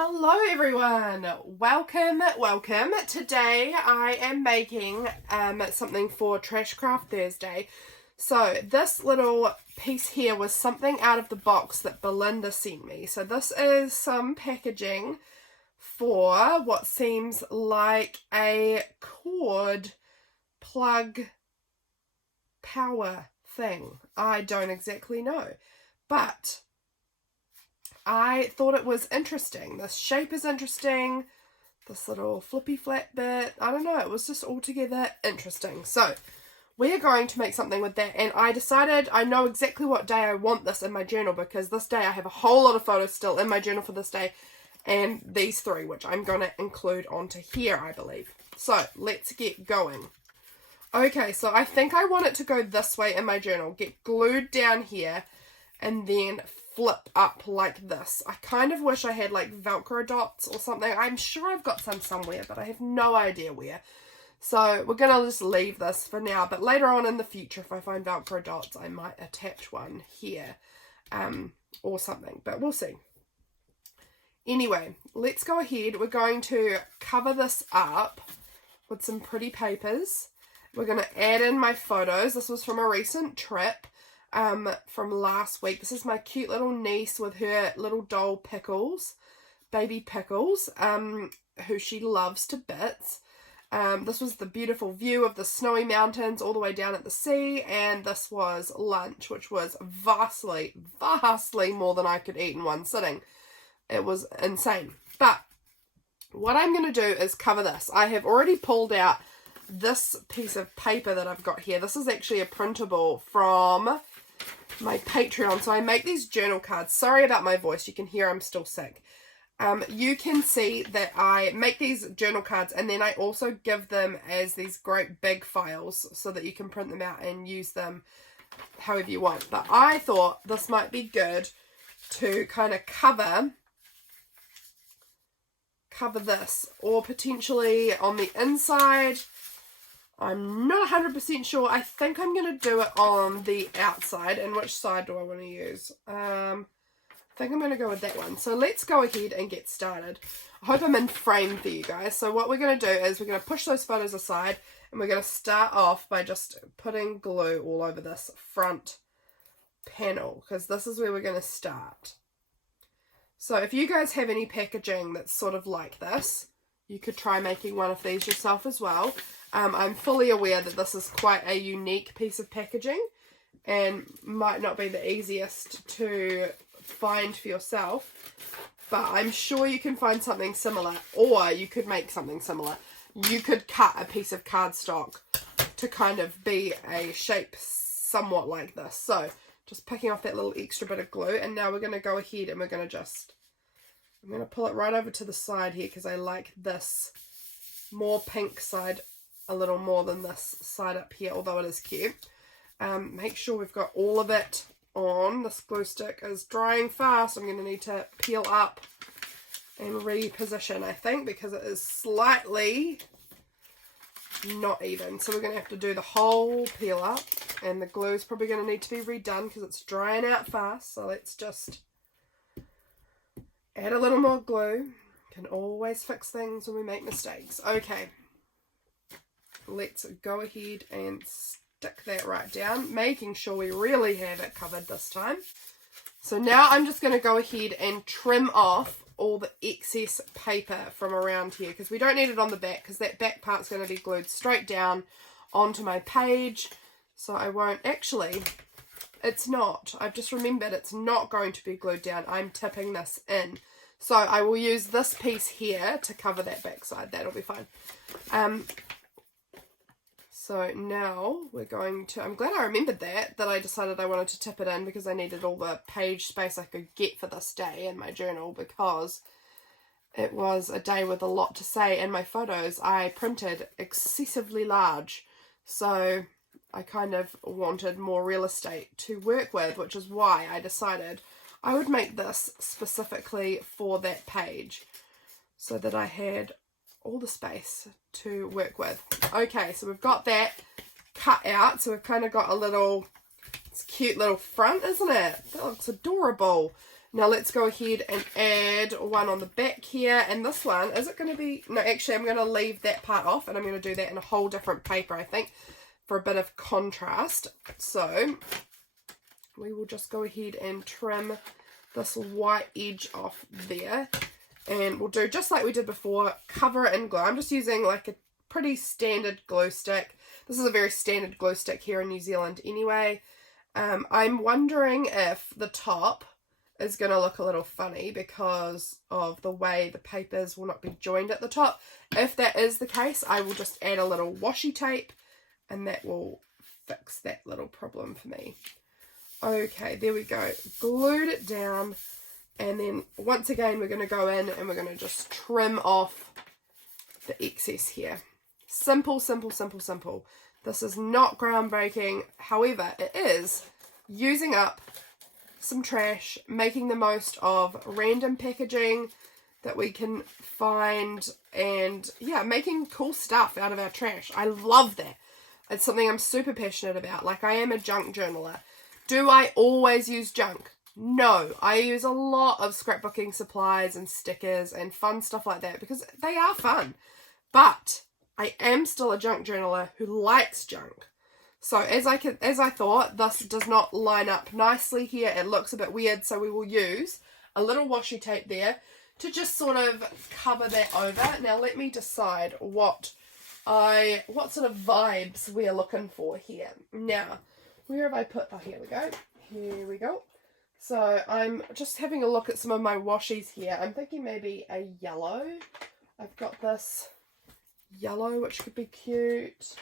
Hello everyone, welcome. Today I am making something for Trash Craft Thursday. So this little piece here was something out of the box that Belinda sent me. So this is some packaging for what seems like a cord plug power thing. I don't exactly know, but I thought it was interesting. This shape is interesting. This little flippy flat bit. I don't know. It was just altogether interesting. So we're going to make something with that. And I decided I know exactly what day I want this in my journal, because this day I have a whole lot of photos still in my journal for this day. And these three, which I'm going to include onto here, I believe. So let's get going. Okay, so I think I want it to go this way in my journal. Get glued down here and then flip up like this. I kind of wish I had like Velcro dots or something. I'm sure I've got some somewhere, but I have no idea where. So we're going to just leave this for now, but later on in the future, if I find Velcro dots, I might attach one here or something, but we'll see. Anyway, let's go ahead. We're going to cover this up with some pretty papers. We're going to add in my photos. This was from a recent trip from last week. This is my cute little niece with her little doll Pickles, baby Pickles, who she loves to bits. This was the beautiful view of the snowy mountains all the way down at the sea, and this was lunch, which was vastly more than I could eat in one sitting. It was insane. But what I'm going to do is cover this. I have already pulled out this piece of paper that I've got here. This is actually a printable from my Patreon. So I make these journal cards. Sorry about my voice. You can hear I'm still sick. You can see that I make these journal cards, and then I also give them as these great big files so that you can print them out and use them however you want. But I thought this might be good to kind of cover this, or potentially on the inside. I'm not 100% sure. I think I'm going to do it on the outside. And which side do I want to use? I think I'm going to go with that one. So let's go ahead and get started. I hope I'm in frame for you guys. So what we're going to do is we're going to push those photos aside, and we're going to start off by just putting glue all over this front panel, because this is where we're going to start. So if you guys have any packaging that's sort of like this, you could try making one of these yourself as well. I'm fully aware that this is quite a unique piece of packaging and might not be the easiest to find for yourself, but I'm sure you can find something similar, or you could make something similar. You could cut a piece of cardstock to kind of be a shape somewhat like this. So just picking off that little extra bit of glue, and now we're going to go ahead and we're going to I'm going to pull it right over to the side here, because I like this more pink side a little more than this side up here, although it is cute. Make sure we've got all of it on. This glue stick is drying fast. I'm going to need to peel up and reposition, I think, because it is slightly not even. So we're going to have to do the whole peel up, and the glue is probably going to need to be redone because it's drying out fast. So let's just add a little more glue. Can always fix things when we make mistakes. Okay. Let's go ahead and stick that right down, making sure we really have it covered this time. So now I'm just going to go ahead and trim off all the excess paper from around here, because we don't need it on the back, because that back part's going to be glued straight down onto my page. So I won't actually, it's not. I've just remembered it's not going to be glued down. I'm tipping this in. So I will use this piece here to cover that back side. That'll be fine. So now we're going to, I'm glad I remembered that I decided I wanted to tip it in, because I needed all the page space I could get for this day in my journal, because it was a day with a lot to say, and my photos I printed excessively large. So I kind of wanted more real estate to work with, which is why I decided I would make this specifically for that page, so that I had all the space to work with. Okay, so we've got that cut out, so we've kind of got a little, it's a cute little front, isn't it? That looks adorable. Now let's go ahead and add one on the back here. And this one, is it going to be... No, actually, I'm going to leave that part off. And I'm going to do that in a whole different paper, I think, for a bit of contrast. So we will just go ahead and trim this white edge off there. And we'll do just like we did before, cover it in glue. I'm just using like a pretty standard glue stick. This is a very standard glue stick here in New Zealand anyway. I'm wondering if the top is going to look a little funny because of the way the papers will not be joined at the top. If that is the case, I will just add a little washi tape and that will fix that little problem for me. Okay, there we go. Glued it down, and then once again we're going to go in and we're going to just trim off the excess here. Simple, simple, simple, simple. This is not groundbreaking. However, it is using up some trash, making the most of random packaging that we can find, and yeah, making cool stuff out of our trash. I love that. It's something I'm super passionate about. Like, I am a junk journaler. Do I always use junk? No. I use a lot of scrapbooking supplies and stickers and fun stuff like that because they are fun. But I am still a junk journaler who likes junk. So as I thought, this does not line up nicely here. It looks a bit weird, so we will use a little washi tape there to just sort of cover that over. Now let me decide what sort of vibes we are looking for here. Now, where have I put... Oh, here we go. Here we go. So I'm just having a look at some of my washies here. I'm thinking maybe a yellow. I've got this yellow, which could be cute.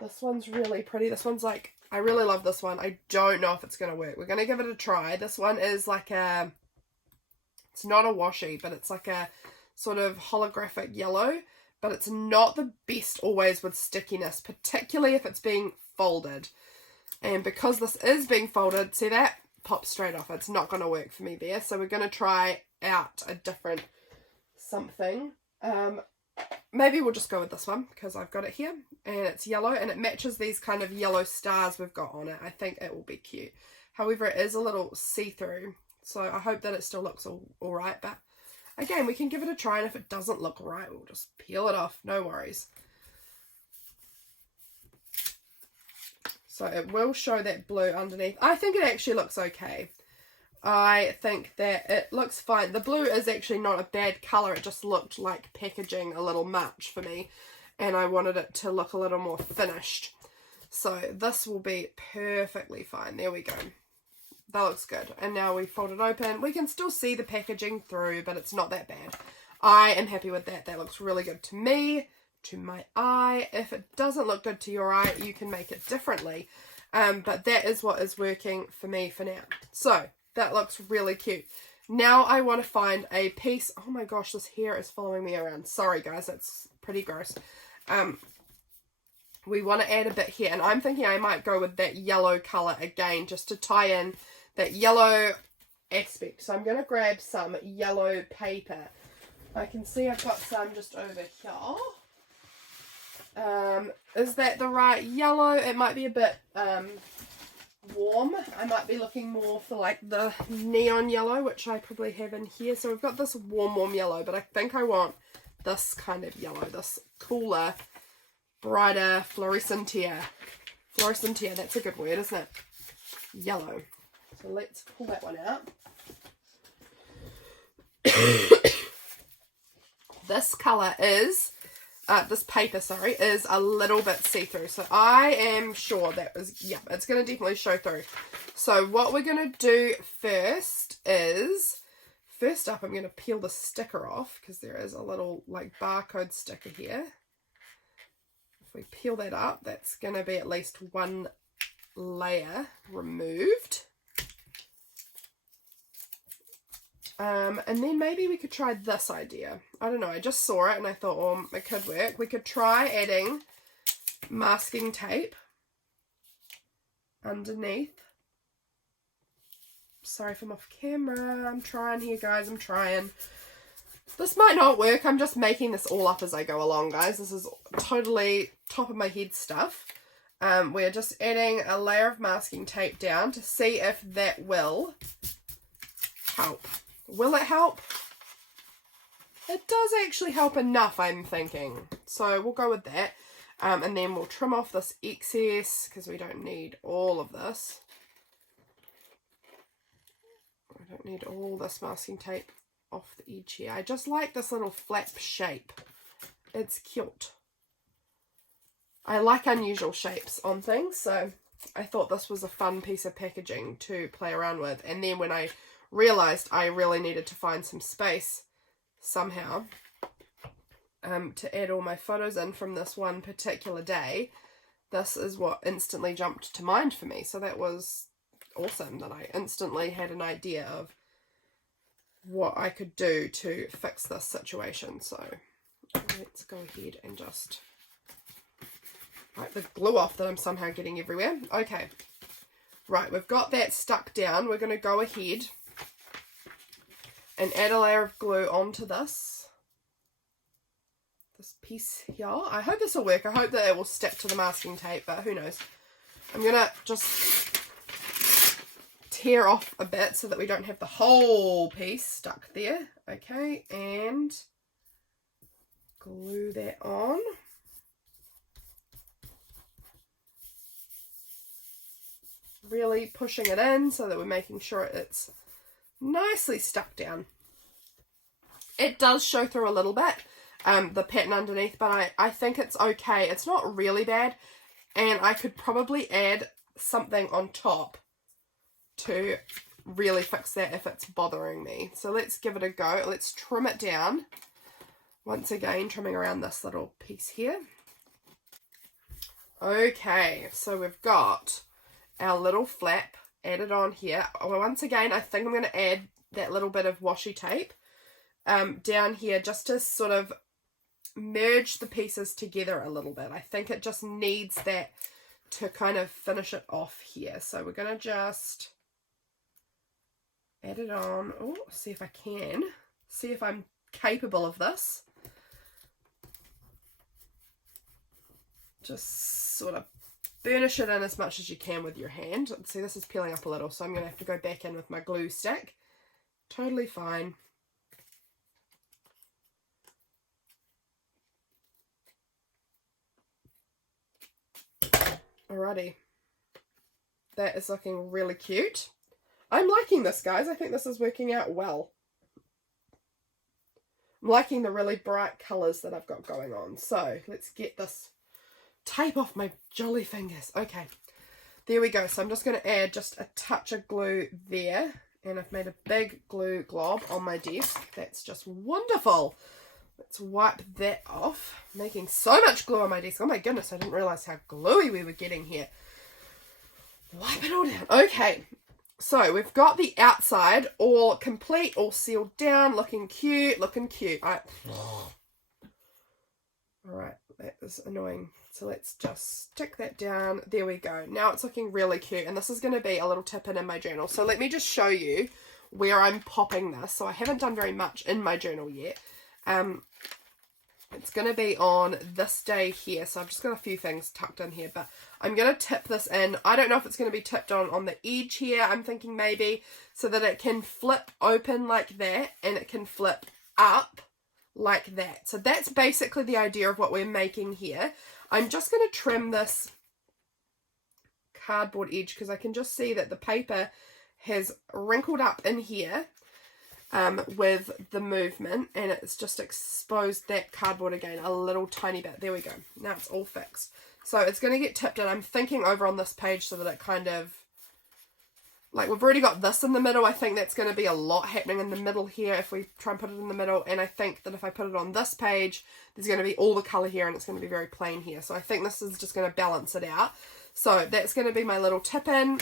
This one's really pretty. This one's like... I really love this one. I don't know if it's going to work. We're going to give it a try. This one is like a... It's not a washi, but it's like a sort of holographic yellow. But it's not the best always with stickiness, particularly if it's being folded. And because this is being folded, see that? Pops straight off. It's not going to work for me there. So we're going to try out a different something. Maybe we'll just go with this one because I've got it here. And it's yellow and it matches these kind of yellow stars we've got on it. I think it will be cute. However, it is a little see-through. So I hope that it still looks all right. But again, we can give it a try. And if it doesn't look right, we'll just peel it off. No worries. So it will show that blue underneath. I think it actually looks okay. I think that it looks fine. The blue is actually not a bad colour. It just looked like packaging a little much for me. And I wanted it to look a little more finished. So this will be perfectly fine. There we go. That looks good. And now we fold it open. We can still see the packaging through, but it's not that bad. I am happy with that. That looks really good to me. To my eye. If it doesn't look good to your eye, you can make it differently. But that is what is working for me for now. So that looks really cute. Now I want to find a piece. Oh my gosh, this hair is following me around. Sorry guys, that's pretty gross. We want to add a bit here, and I'm thinking I might go with that yellow color again just to tie in that yellow aspect. So I'm going to grab some yellow paper. I can see I've got some just over here. Is that the right yellow? It might be a bit warm. I might be looking more for like the neon yellow, which I probably have in here. So we've got this warm yellow, but I think I want this kind of yellow, this cooler, brighter, fluorescentier, that's a good word, isn't it? Yellow. So let's pull that one out. This colour is... this paper, sorry, is a little bit see-through. So I am sure that was, yeah, it's going to definitely show through. So what we're going to do first is, first up, I'm going to peel the sticker off because there is a little like barcode sticker here. If we peel that up, that's going to be at least one layer removed. And then maybe we could try this idea. I don't know, I just saw it and I thought, oh, it could work. We could try adding masking tape underneath. Sorry if I'm off camera. I'm trying here, guys. I'm trying. This might not work. I'm just making this all up as I go along, guys. This is totally top of my head stuff. We're just adding a layer of masking tape down to see if that will help. Will it help? It does actually help enough, I'm thinking. So we'll go with that. And then we'll trim off this excess because we don't need all of this. I don't need all this masking tape off the edge here. I just like this little flap shape. It's cute. I like unusual shapes on things, so I thought this was a fun piece of packaging to play around with. And then when I realised I really needed to find some space somehow to add all my photos in from this one particular day, this is what instantly jumped to mind for me. So that was awesome that I instantly had an idea of what I could do to fix this situation. So let's go ahead and just wipe the glue off that I'm somehow getting everywhere. Okay, right, we've got that stuck down. We're going to go ahead and add a layer of glue onto this piece here. I hope this will work. I hope that it will stick to the masking tape, but who knows. I'm going to just tear off a bit so that we don't have the whole piece stuck there. Okay, and glue that on. Really pushing it in so that we're making sure it's nicely stuck down. It does show through a little bit, the pattern underneath, but I think it's okay. It's not really bad, and I could probably add something on top to really fix that if it's bothering me. So let's give it a go. Let's trim it down. Once again, trimming around this little piece here. Okay, so we've got our little flap added on here. Once again, I think I'm going to add that little bit of washi tape down here just to sort of merge the pieces together a little bit. I think it just needs that to kind of finish it off here. So we're going to just add it on. Oh, see if I can. See if I'm capable of this. Just sort of burnish it in as much as you can with your hand. See, this is peeling up a little, so I'm going to have to go back in with my glue stick. Totally fine. Alrighty. That is looking really cute. I'm liking this, guys. I think this is working out well. I'm liking the really bright colours that I've got going on. So, let's get this tape off my jolly fingers. Okay, there we go. So I'm just going to add just a touch of glue there, and I've made a big glue glob on my desk. That's just wonderful. Let's wipe that off. Making so much glue on my desk. Oh my goodness, I didn't realize how gluey we were getting here. Wipe it all down. Okay, so we've got the outside all complete, all sealed down, looking cute, looking cute. All right, that is annoying. So let's just stick that down. There we go. Now it's looking really cute, and this is going to be a little tip-in in my journal. So let me just show you where I'm popping this. So I haven't done very much in my journal yet. It's going to be on this day here. So I've just got a few things tucked in here, but I'm going to tip this in. I don't know if it's going to be tipped on the edge here. I'm thinking maybe so that it can flip open like that, and it can flip up like that. So that's basically the idea of what we're making here. I'm just going to trim this cardboard edge because I can just see that the paper has wrinkled up in here with the movement, and it's just exposed that cardboard again a little tiny bit. There we go. Now it's all fixed. So it's going to get tipped in. I'm thinking over on this page so that it kind of, like, we've already got this in the middle. I think that's going to be a lot happening in the middle here if we try and put it in the middle. And I think that if I put it on this page, there's going to be all the colour here, and it's going to be very plain here. So I think this is just going to balance it out. So that's going to be my little tip-in,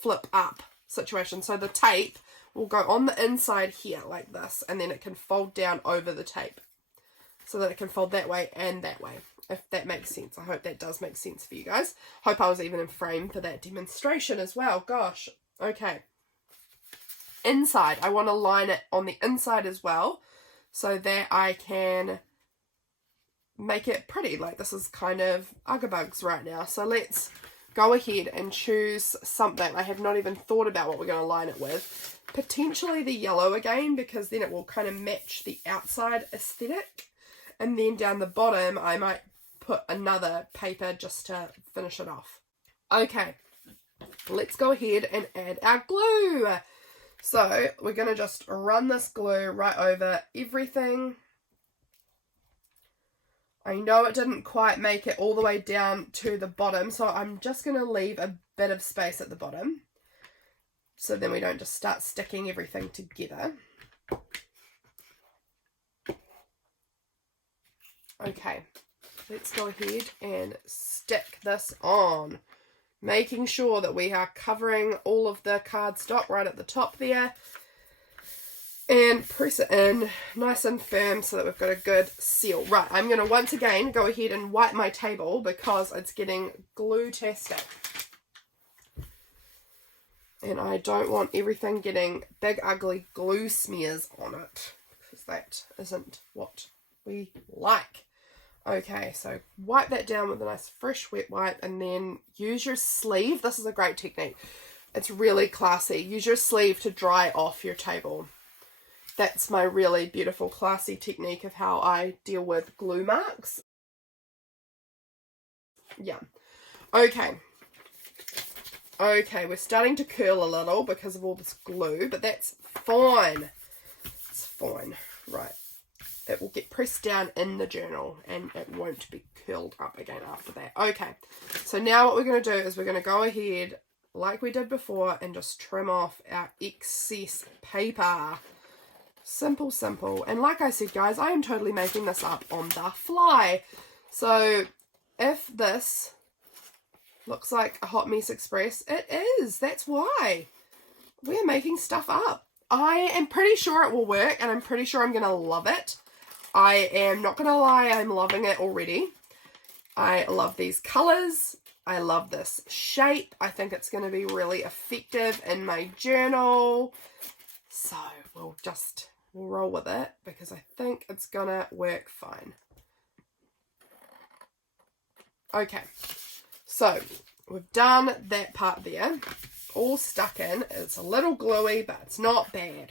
flip up situation. So the tape will go on the inside here like this, and then it can fold down over the tape so that it can fold that way and that way, if that makes sense. I hope that does make sense for you guys. Hope I was even in frame for that demonstration as well. Gosh. Okay. Inside, I want to line it on the inside as well so that I can make it pretty. Like, this is kind of Uggabugs right now. So let's go ahead and choose something. I have not even thought about what we're going to line it with. potentially the yellow again, because then it will kind of match the outside aesthetic. And then down the bottom, I might put another paper just to finish it off. Okay, let's go ahead and add our glue. So we're going to just run this glue right over everything. I know it didn't quite make it all the way down to the bottom, so I'm just going to leave a bit of space at the bottom, so then we don't just start sticking everything together. Okay, let's go ahead and stick this on, making sure that we are covering all of the cardstock right at the top there, and press it in nice and firm so that we've got a good seal. Right, I'm going to once again go ahead and wipe my table because it's getting glue-tastic. And I don't want everything getting big ugly glue smears on it, because that isn't what we like. Okay, so wipe that down with a nice fresh wet wipe, and then use your sleeve. This is a great technique. It's really classy. Use your sleeve to dry off your table. That's my really beautiful, classy technique of how I deal with glue marks. Yeah. Okay. Okay, we're starting to curl a little because of all this glue, but that's fine. It's fine. Right. It will get pressed down in the journal and it won't be curled up again after that. Okay. So now what we're going to do is we're going to go ahead, like we did before, and just trim off our excess paper. Simple, simple. And like I said, guys, I am totally making this up on the fly. So if this looks like a Hot Mess Express, it is. That's why. We're making stuff up. I am pretty sure it will work, and I'm pretty sure I'm going to love it. I am not going to lie, I'm loving it already. I love these colours. I love this shape. I think it's going to be really effective in my journal. So we'll roll with it because I think it's going to work fine. Okay, so we've done that part there, all stuck in. It's a little gluey, but it's not bad.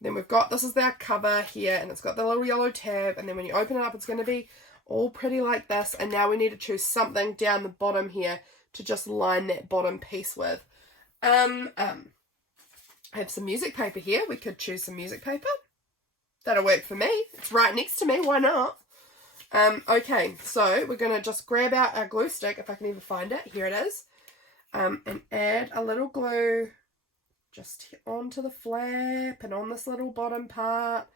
Then we've got, this is our cover here, and it's got the little yellow tab, and then when you open it up, it's going to be all pretty like this. And now we need to choose something down the bottom here to just line that bottom piece with. I have some music paper here. We could choose some music paper. That'll work for me. It's right next to me. Why not? Okay, so we're going to just grab out our glue stick, if I can even find it. Here it is. And add a little glue just onto the flap and on this little bottom part.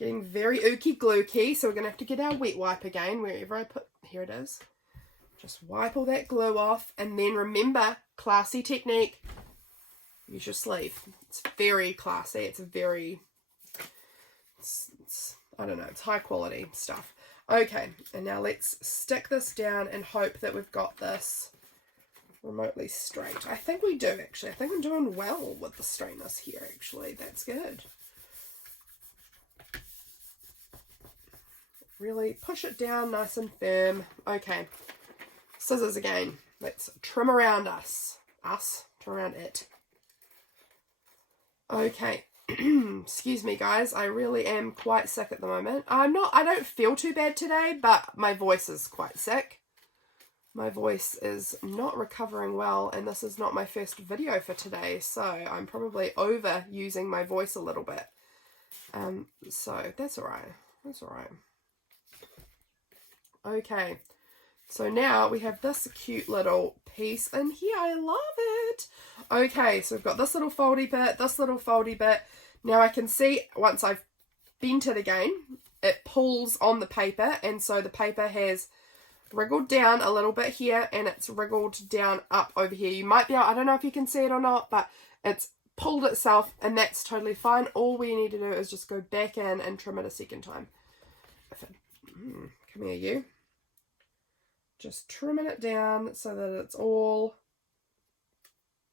Getting very ooky glooky, so we're going to have to get our wet wipe again wherever I put. Here it is. Just wipe all that glue off, and then remember, classy technique, use your sleeve. It's very classy. It's very, I don't know, it's high quality stuff. Okay, and now let's stick this down and hope that we've got this remotely straight. I think we do, actually. I think I'm doing well with the straightness here, actually. That's good. Really push it down nice and firm. Okay, scissors again. Let's trim around trim around it. Okay. Excuse me, guys. I really am quite sick at the moment. I don't feel too bad today, but my voice is quite sick. My voice is not recovering well, and this is not my first video for today, so I'm probably overusing my voice a little bit. So that's alright. That's alright. Okay. So now we have this cute little piece in here. I love it. Okay, so we've got this little foldy bit, this little foldy bit. Now I can see once I've bent it again, it pulls on the paper, and so the paper has wriggled down a little bit here, and it's wriggled down up over here. You might be able, I don't know if you can see it or not, but it's pulled itself, and that's totally fine. All we need to do is just go back in and trim it a second time. Come here, you. Just trimming it down so that it's all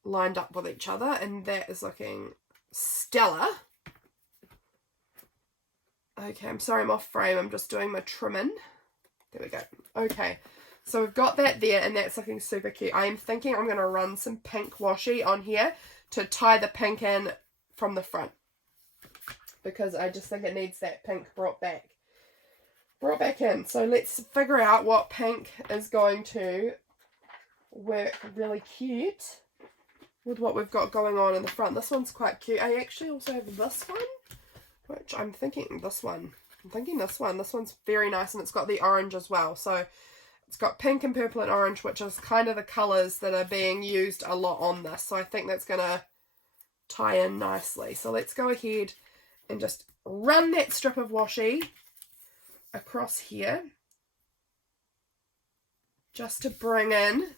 lined up with each other, and that is looking stellar. Okay, I'm sorry I'm off frame. I'm just doing my trimming. There we go. Okay, so we've got that there, and that's looking super cute. I am thinking I'm going to run some pink washi on here to tie the pink in from the front, because I just think it needs that pink brought back in. So let's figure out what pink is going to work really cute with what we've got going on in the front. This one's quite cute. I actually also have this one, which I'm thinking this one. This one's very nice, and it's got the orange as well. So it's got pink and purple and orange, which is kind of the colours that are being used a lot on this. So I think that's going to tie in nicely. So let's go ahead and just run that strip of washi across here, just to bring in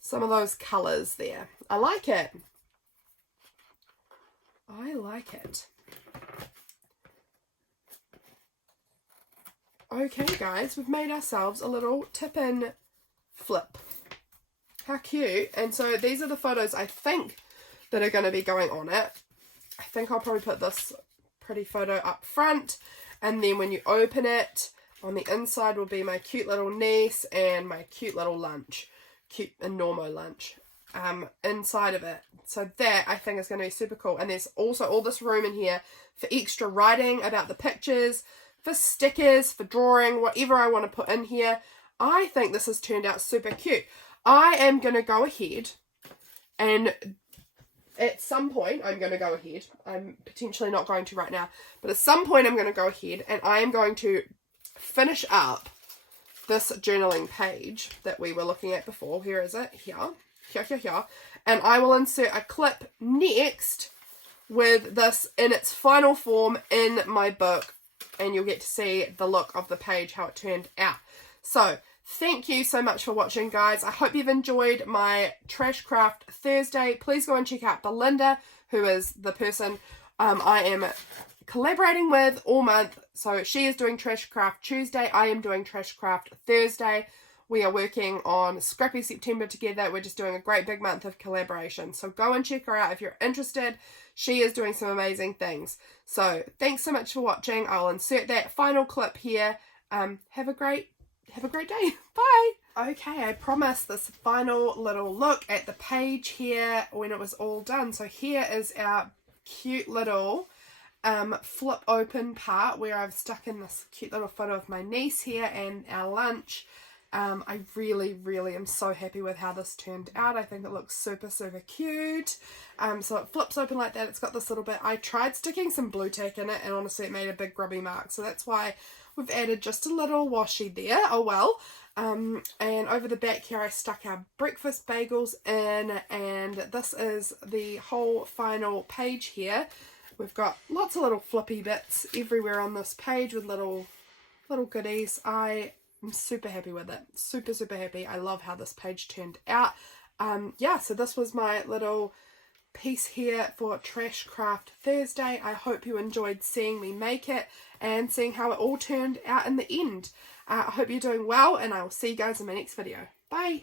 some of those colours there. I like it. Okay guys, we've made ourselves a little tip-in flip. How cute. And so these are the photos I think that are going to be going on it. I think I'll probably put this pretty photo up front, and then when you open it, on the inside will be my cute little niece and my cute little lunch. Cute and Normo lunch inside of it. So that I think is going to be super cool. And there's also all this room in here for extra writing about the pictures, for stickers, for drawing, whatever I want to put in here. I think this has turned out super cute. I am going to go ahead and at some point I'm potentially not going to right now, but at some point I'm going to go ahead and I am going to finish up this journaling page that we were looking at before. Here is it, here. And I will insert a clip next with this in its final form in my book, and you'll get to see the look of the page, how it turned out. So thank you so much for watching, guys. I hope you've enjoyed my Trash Craft Thursday. Please go and check out Belinda, who is the person I am collaborating with all month. So she is doing Trash Craft Tuesday. I am doing Trash Craft Thursday. We are working on Scrappy September together. We're just doing a great big month of collaboration. So go and check her out if you're interested. She is doing some amazing things. So thanks so much for watching. I'll insert that final clip here. Have a great day. Bye. Okay, I promised this final little look at the page here when it was all done. So here is our cute little flip open part where I've stuck in this cute little photo of my niece here and our lunch. I really am so happy with how this turned out. I think it looks super cute. So it flips open like that. It's got this little bit. I tried sticking some blue tack in it, and honestly it made a big grubby mark, so that's why we've added just a little washi there. Oh well. And over the back here I stuck our breakfast bagels in, and this is the whole final page here. We've got lots of little flippy bits everywhere on this page with little goodies. I'm super happy with it. Super happy. I love how this page turned out. Yeah, so this was my little piece here for Trash Craft Thursday. I hope you enjoyed seeing me make it and seeing how it all turned out in the end. I hope you're doing well, and I will see you guys in my next video. Bye!